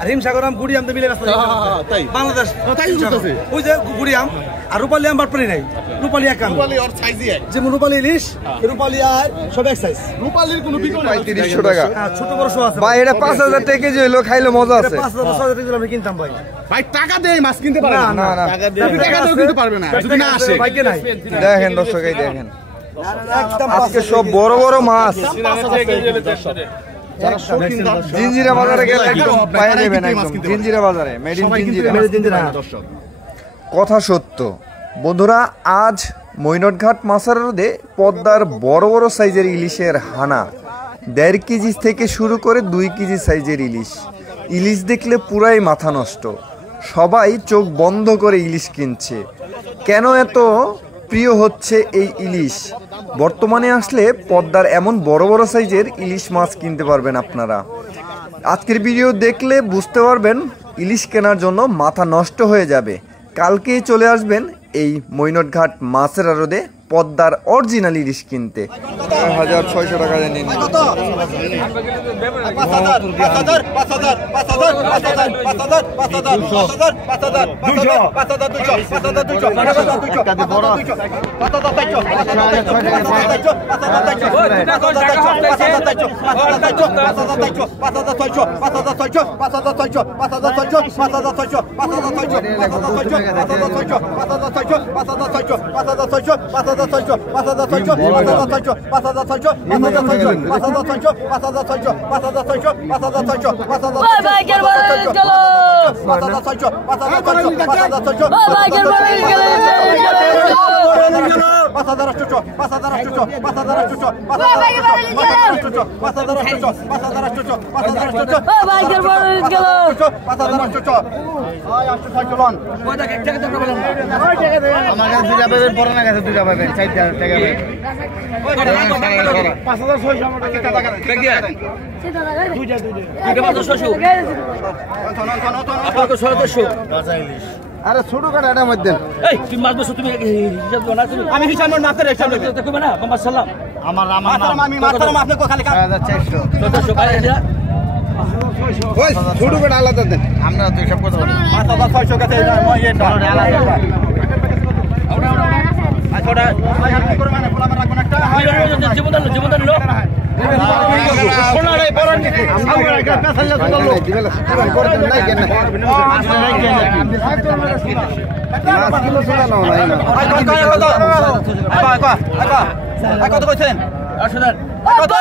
আর হিমসাগর আম গুড়ি আম মিলে বাংলাদেশ ওই যে গুড়ি আম আর রূপালী আম বাটপারি নাই রূপালী এক যেমন রূপালী ইলিশ রূপালী আর সব এক সাইজ রূপালীর কোনো ৩৫০০ টাকা ছোট বড় সব আছে ভাই এটা ৫০০০ টাকা কেজি হইলো খাইলে মজা আছে ৫০০০ টাকা আমি কিনতাম ভাই ভাই টাকা দেই মাছ কিনতে পারবে না টাকা দিও কিনতে পারবে না যদি না আসে ভাই কে নাই দেখেন দর্শক এই দেখেন আজকে সব বড় বড় মাছ জিঞ্জিরা বাজারে গেলে একদম পাওয়া যাবে না একদম জিঞ্জিরা বাজারে মেড ইন জিঞ্জিরা কথা সত্য বন্ধুরা আজ মৈনটঘাট মাছের রোদে পদ্মার বড় বড় সাইজের ইলিশের হানা ১.৫ কেজি থেকে শুরু করে ২ কেজি সাইজের ইলিশ দেখলে পুরাই মাথা নষ্ট সবাই চোখ বন্ধ করে ইলিশ কিনছে কেন এত প্রিয় হচ্ছে এই ইলিশ বর্তমানে আসলে পদ্মার এমন বড় বড় সাইজের ইলিশ মাছ কিনতে পারবেন আপনারা আজকের ভিডিও দেখলে বুঝতে পারবেন ইলিশ কেনার জন্য মাথা নষ্ট হয়ে যাবে কালকেই চলে আসবেন এই মৈনটঘাট মাছের আড়তে পদ্মার অরিজিনাল ইলিশ কিনতে ১৬০০ টাকা দিয়ে নিন আরে ছোট কাটার মধ্যে এই তুমি মাছ বসো তুমি হিসাব দাও না তুমি আমি হিসাব না আপনার হিসাব দেব তো কইবা না মাশাআল্লাহ আমার আমি মাথার আপনি কো খালি 1400 ভাই এটা ওই ছোট কাটা আলাদা দেন আমরা তো হিসাব করতে পারি মাথা 600 কাছে মই এটা আলাদা আচ্ছা ভাই আপনি করে মানে বলা রাখবেন একটা জীবন লো সোনা রে বড় নি আমরা একটা পেছাল্লা চলো দিবেলা করে দেন নাই কেন আসলে নাই কেন মাছ কিলো সোনা নাও নাই কত কইছেন 8000 কত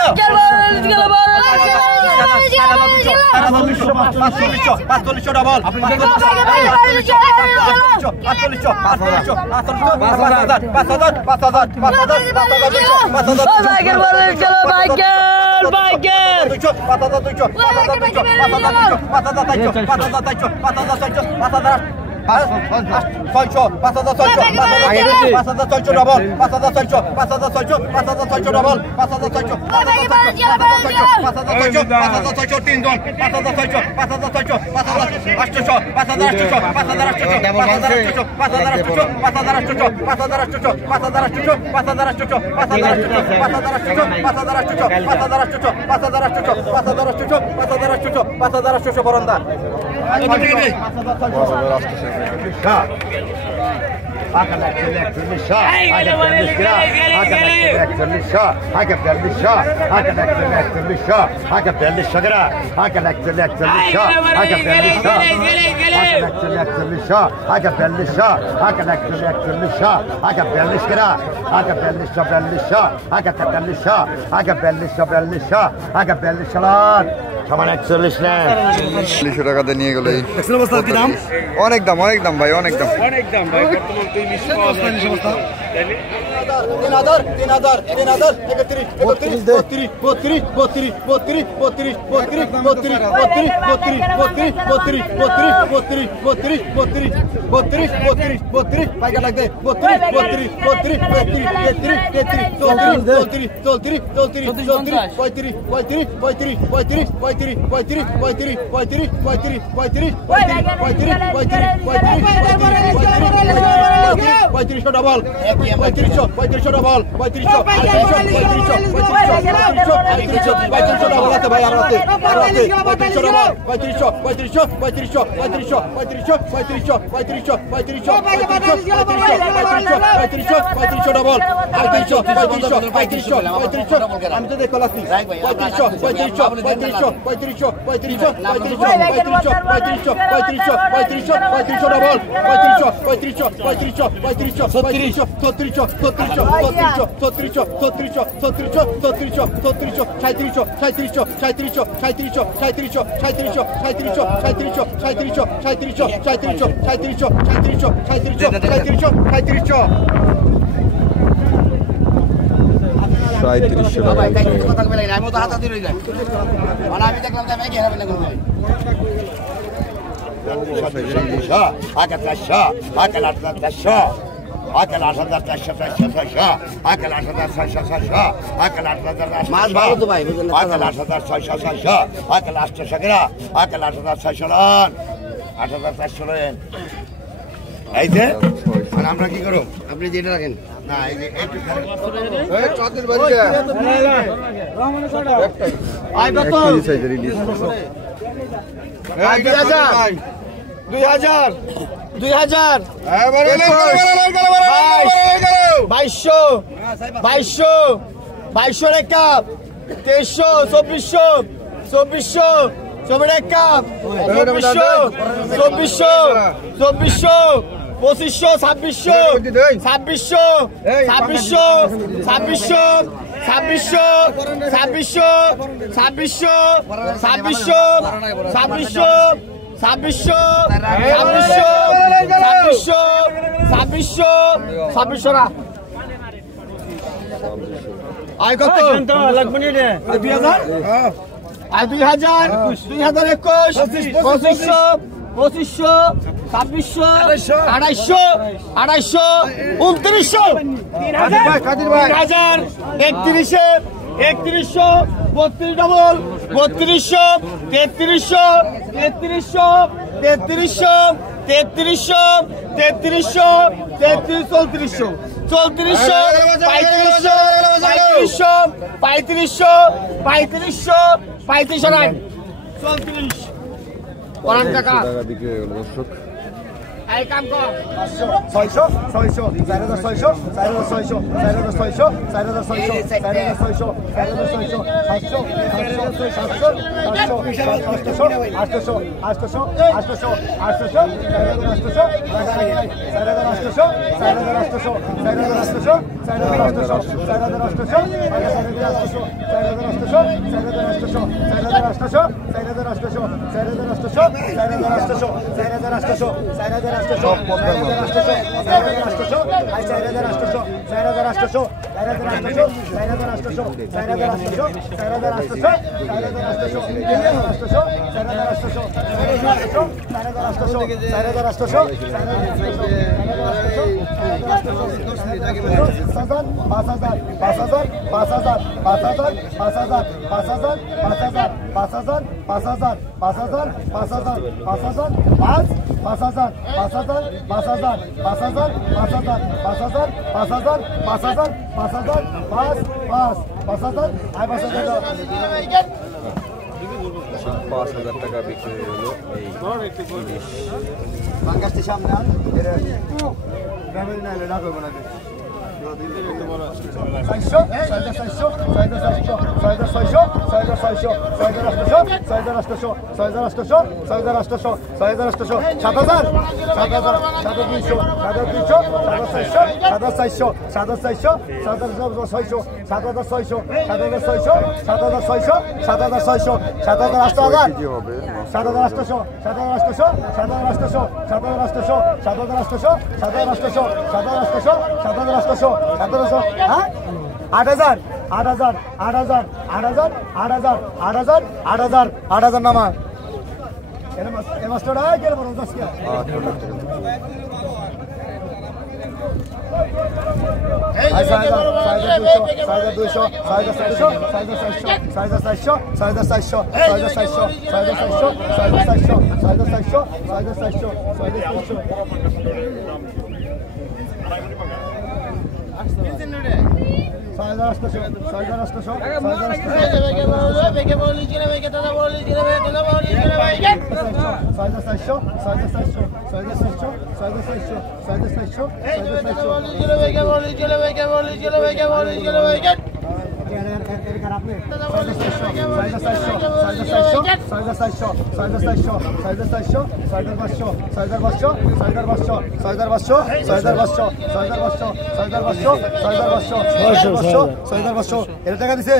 সমান 41 না 40 টাকা দিয়ে নিয়ে গেল এই অনেক দাম ভাই অনেক দাম ভাই বর্তমান 35 3500 ডবল 3500 ডবল আছে ভাই আর আছে 3500 ডবল 3500 ডবল 3500 আমি তো দেখতে লাগছি 3500 ডবল 8,400 এই যে আমরা কি করব আপনি যেটা রাখেন না এই যে একটু চৌধুরী ভাই আই কত রিলিজ 2000 2200 রেখা 2300 2400 রেখা 2400 2500 আয় কত লাগবে নি রে 2000 আর 2000 2021 2500 2500 2600 2800 2900 3000 3100 32 ডবল 3200 3300 টাকা বিক্রি হয়ে গেল দর্শক এই কাম কর 600 টাকা বিক্রি হলো এই বাংলাদেশের সামনে আর ফ্যামিলি না এলে রাখবো না 8,000 নামা এ মাস্টার আয় গেল বড় 10 কে এটা টাকা দিছে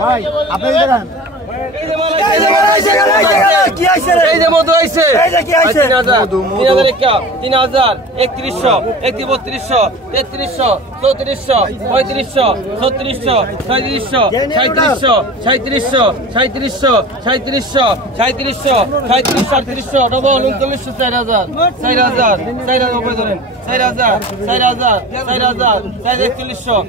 ভাই আপনি দেখান কি আইছে রে এই যে মধু আইছে এই যে কি আইছে 3000 টাকা 3000 3100 3100 3300 3400 3500 3600 3700 3700 3700 3700 3700 3700 ডবল 3900 4000 4000 4000 উপরে ধরেন 4000 4000 4000 4100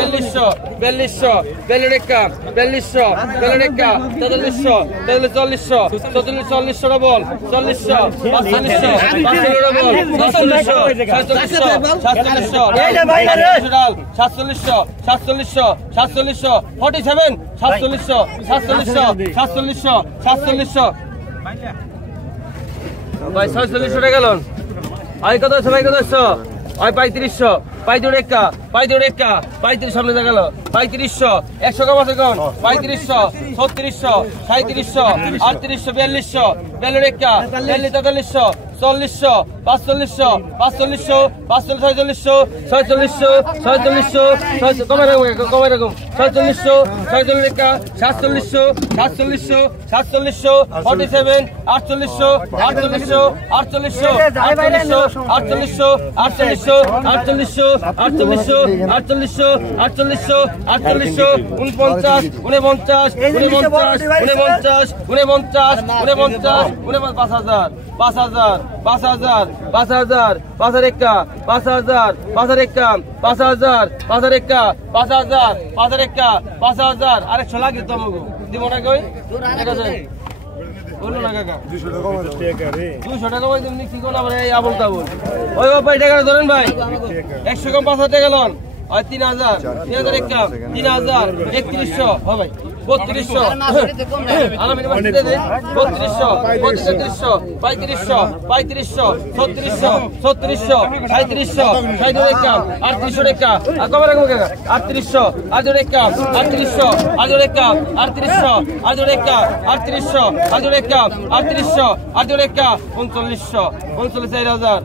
4100 4200 বেলরেকা 4200 বেলরেকা 4300 4400 4400 ডবল 4400 4500 4500 ডবল 4600 4700 এই যে ভাই রে 4700 4700 4700 47 4700 4700 4700 4700 ভাই 4600 টাকা গেল আই কত আছে ভাই কত আছে আই 3500 3500 35 সামনে গেল 3500 100 কম আছে কোন 3500 3600 3700 3800 4200 বেলরেকা 4300 4000 4500 4500 4500 4600 4600 কমে রাখুন 4600 4700 4700 4700 47 4800 4800 4800 4800 4800 4800 4800 4800 4800 4800 49 49 5000 5000 5000 5000 একা 5000 5000 একা 5000 5000 একা 5000 5000 একা 5000 আরেকশো লাগে তো আমাকে দিব না কই বলুন না কাকা 200 টাকা রে 200 টাকা কই দিমনি কি কোন আবার এই আবল তাবল ওই ভাই টাকা ধরেন ভাই 100 কম 5000 টাকা লন আর 3000 3000 একা 3000 3100 ও ভাই 3200 আলামিন মাসে দে 3200 3200 3500 3500 3600 3700 3700 টাকা 3800 টাকা আর কত রাখবো কাকা 3800 আজো টাকা 3800 আজো টাকা 3800 আজো টাকা 3800 আজো টাকা 3800 আজো টাকা 3900 49000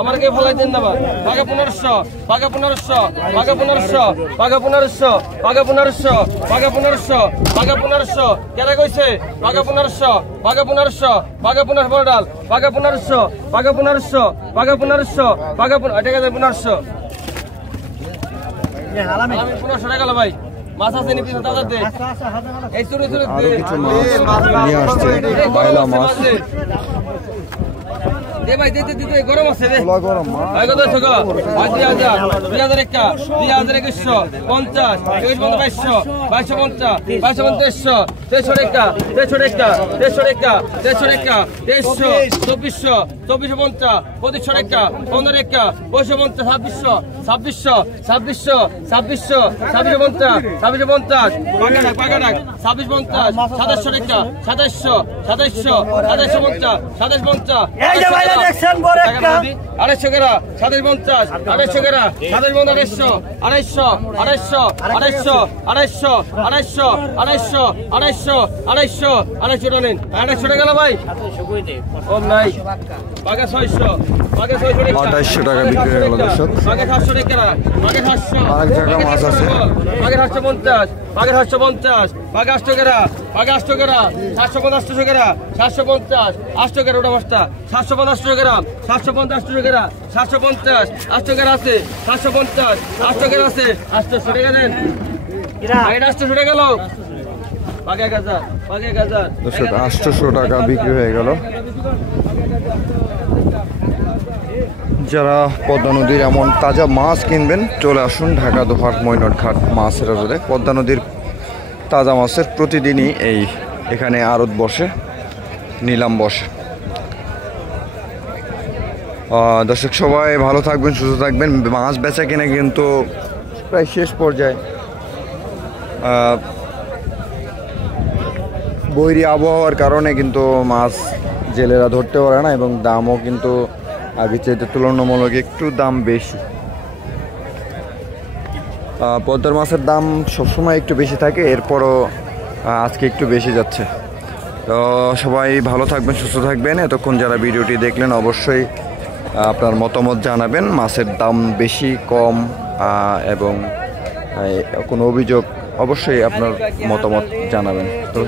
আমার কে ভালাই দেন না পাগা 1500 পাগা 1500 পাগা 1500 পাগা 1500 পাগা 1500 পাগা 1500 পাগা 1500 কেরা কইছে পাগা 1500 পাগা 1500 পাগা 15 বড়াল পাগা 1500 পাগা 1500 পাগা 1500 পাগা 1500 আলামিন 1500 টাকা ভাই মাছ আছে নি 5000 দে এই চুরি চুরি দে মাছ নিয়ে আসছে বাইলা মাছ দে ভাই দে গরম আছে রে গরম মাছ ভাই কত আছে গো 2000 2000 একা 2100 50 2200 2250 2250 300 টাকা 300 টাকা 300 টাকা 300 টাকা 300 2400 2450 2500 টাকা 15 টাকা 2550 2600 2600 2600 2650 2650 পাকা ডাক 2650 2700 টাকা 2700 2750 2750 এই যে ভাই দেখছেন বড় একটা 250 কেরা 2750 250 কেরা 2750 250 250 250 250 250 250 250 250 টানেন 250 টাকা গেল ভাই ও নাই বাগে 600 বাগে 600 টাকা বিক্রি হয়ে গেল দর্শক। বাগে 700 টাকা বাগে 700 আরেক জায়গা মাছ আছে। বাগে 750 বাগে 750 বাগে 800 টাকা বাগে 800 টাকা 750 টাকা 750 800 টাকা ওটা বস্তা 750 টাকা 750 টাকা 750 800 টাকা আছে 750 800 টাকা আছে 800 টাকা দেন আগে 800 টাকা গেল বাগে 1000 বাগে 1000 দর্শক 800 টাকা বিক্রি হয়ে গেল। যারা পদ্মা নদীর এমন তাজা মাছ কিনবেন চলে আসুন ঢাকা দোহার মৈনট ঘাট মাছের আড়তে। পদ্মা নদীর তাজা মাছের প্রতিদিনই এখানে আড়ত বসে, নিলাম বসে। দর্শক সবাই ভালো থাকবেন, সুস্থ থাকবেন। মাছ বেচা কিনা কিন্তু প্রায় শেষ পর্যায়ে। বৈরী আবহাওয়ার কারণে কিন্তু মাছ জেলেরা ধরতে পারে না এবং দামও কিন্তু আগে চাইতে তুলনামূলক একটু দাম বেশি। পদ্মার মাছের দাম সবসময় একটু বেশি থাকে, এরপরও আজকে একটু বেশি যাচ্ছে। তো সবাই ভালো থাকবেন, সুস্থ থাকবেন। এতক্ষণ যারা ভিডিওটি দেখলেন অবশ্যই আপনার মতামত জানাবেন। মাছের দাম বেশি কম এবং কোনো অভিযোগ অবশ্যই আপনার মতামত জানাবেন। তো